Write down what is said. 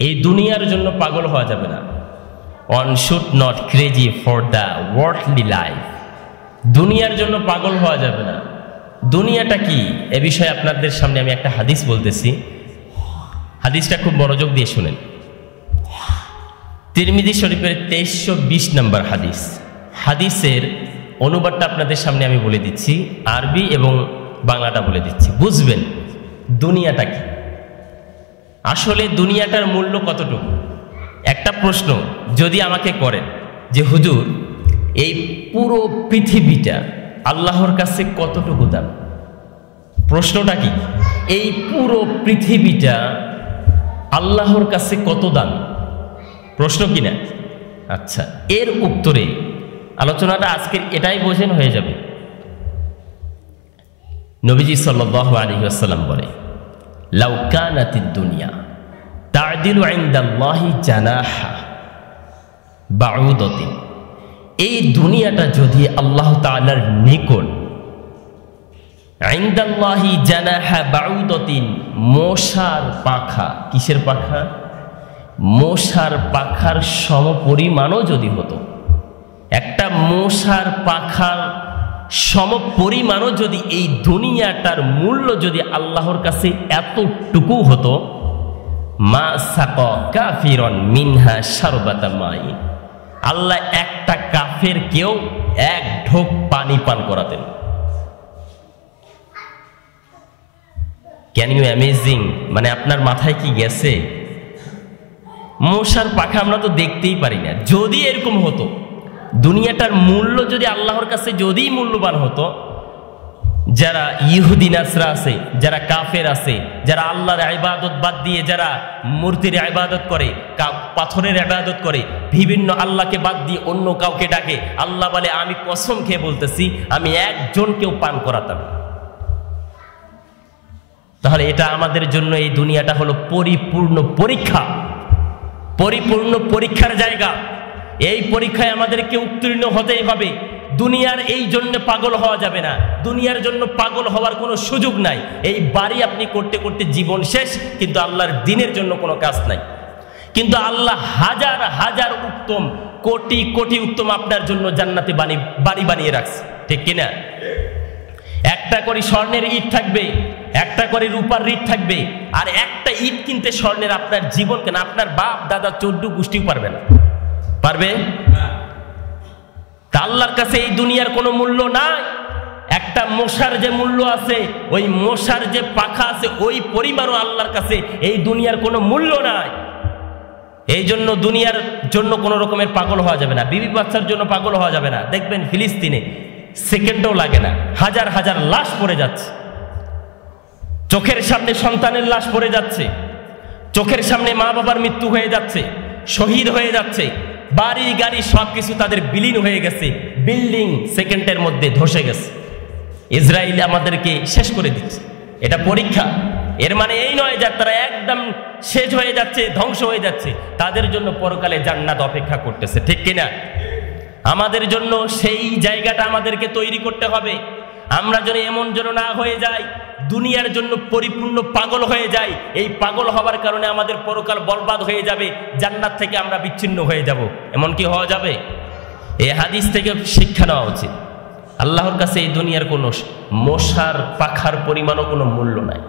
এই দুনিয়ার জন্য পাগল হওয়া যাবে না। One should not crazy for the worldly life. দুনিয়ার জন্য পাগল হওয়া যাবে না। দুনিয়াটা কি এ বিষয়ে আপনাদের সামনে আমি একটা হাদিস বলতেছি। হাদিসটা খুব মনোযোগ দিয়ে শুনেন। তিরমিজি শরীফের 2320 নম্বর হাদিস। হাদিসের অনুবাদটা আপনাদের সামনে আমি বলে দিচ্ছি, আরবি এবং বাংলাটা বলে দিচ্ছি, বুঝবেন দুনিয়াটা কি, আসলে দুনিয়াটার মূল্য কতটুকু। একটা প্রশ্ন যদি আমাকে করেন যে হুজুর এই পুরো পৃথিবীটা আল্লাহর কাছে কতটুকু দাম, প্রশ্নটা কি, এই পুরো পৃথিবীটা আল্লাহর কাছে কত দাম, প্রশ্ন কিনা? আচ্ছা, এর উত্তরে আলোচনাটা আজকের এটাই বোঝেন হয়ে যাবে। নবীজি সাল্লাল্লাহু আলাইহি ওয়াসাল্লাম বলে, লাউ কানাতিদ দুনিয়া তা'দিলু ইনদাল্লাহি জানাহা বাউদাতিন, এই দুনিয়াটা যদি আল্লাহ তাআলার নিকট, ইনদাল্লাহি জানাহা বাউদাতিন, মশার পাখা, কিসের পাখা? মশার পাখার সমপরিমাণও যদি হতো, একটা মশার পাখার সমপরিমাণও যদি এই দুনিয়াটার মূল্য যদি আল্লাহর কাছে এতটুকু হতো, মা সাকা কাফিরন মিনহা শারবাতা মাই, আল্লাহ একটা কাফের কেউ এক ঢোক পানি পান করাতেন। ক্যান ইউ অ্যামেজিং, মানে আপনার মাথায় কি গেছে? মশার পাখা আমরা তো দেখতেই পারি না। যদি এরকম হতো, দুনিয়াটার মূল্য যদি আল্লাহর কাছে যদি মূল্যবান হতো, যারা ইহুদি নাসরা আছে, যারা কাফের আছে, যারা আল্লাহর ইবাদত বাদ দিয়ে যারা মূর্তির ইবাদত করে, পাথরের ইবাদত করে, বিভিন্ন আল্লাহকে বাদ দিয়ে অন্য কাউকে ডাকে, আল্লাহ বলে আমি কসম খেয়ে বলতেছি আমি একজনকেও পান করাতাম। তাহলে এটা আমাদের জন্য এই দুনিয়াটা হলো পরিপূর্ণ পরীক্ষা, পরিপূর্ণ পরীক্ষার জায়গা। এই পরীক্ষায় আমাদেরকে উত্তীর্ণ হতেই হবে। দুনিয়ার এই জন্য পাগল হওয়া যাবে না। দুনিয়ার জন্য পাগল হওয়ার কোনো সুযোগ নাই। এই বাড়ি আপনি করতে করতে জীবন শেষ, কিন্তু আল্লাহর দ্বীনের জন্য কোনো কাজ নাই। কিন্তু আল্লাহ হাজার হাজার উত্তম, কোটি কোটি উত্তম আপনার জন্য জান্নাতে বাড়ি বানিয়ে রাখছে, ঠিক কিনা? একটা করে স্বর্ণের ইট থাকবে, একটা করে রূপার ইট থাকবে, আর একটা ইট কিনতে স্বর্ণের আপনার জীবন কেন, আপনার বাপ দাদা 14 গোষ্ঠীও পারবে না। পারবে? তা আল্লাহর কাছে এই দুনিয়ার কোনো মূল্য নাই। একটা মশার যে মূল্য আছে, ওই মশার যে পাখা আছে, ওই পরিমাণও আল্লাহর কাছে এই দুনিয়ার কোনো মূল্য নাই। এই জন্য দুনিয়ার জন্য কোনো রকমের পাগল হওয়া যাবে না। বিবি বাচ্চার জন্য পাগল হওয়া যাবে না। দেখবেন ফিলিস্তিনে সেকেন্ডও লাগে না, হাজার হাজার লাশ পড়ে যাচ্ছে, চোখের সামনে সন্তানের লাশ পড়ে যাচ্ছে, চোখের সামনে মা বাবার মৃত্যু হয়ে যাচ্ছে, শহীদ হয়ে যাচ্ছে, বাড়ি গাড়ি সবকিছু তাদের বিলীন হয়ে গেছে, বিল্ডিং সেকেন্ডের মধ্যে ধসে গেছে। ইসরায়েল আমাদেরকে শেষ করে দিচ্ছে। এটা পরীক্ষা। এর মানে এই নয় যে তারা একদম শেষ হয়ে যাচ্ছে, ধ্বংস হয়ে যাচ্ছে, তাদের জন্য পরকালে জান্নাত অপেক্ষা করতেছে, ঠিক কিনা? আমাদের জন্য সেই জায়গাটা আমাদেরকে তৈরি করতে হবে। আমরা যেন এমন যেন না হয়ে যাই, দুনিয়ার জন্য পরিপূর্ণ পাগল হয়ে যাই। এই পাগল হওয়ার কারণে আমাদের পরকাল বরবাদ হয়ে যাবে, জান্নাত থেকে আমরা বিচ্ছিন্ন হয়ে যাব। এমন কি হওয়া যাবে? এই হাদিস থেকে শিক্ষা নেওয়া উচিত। আল্লাহর কাছে এই দুনিয়ার কোনো মশার পাখার পরিমাণও কোনো মূল্য নাই।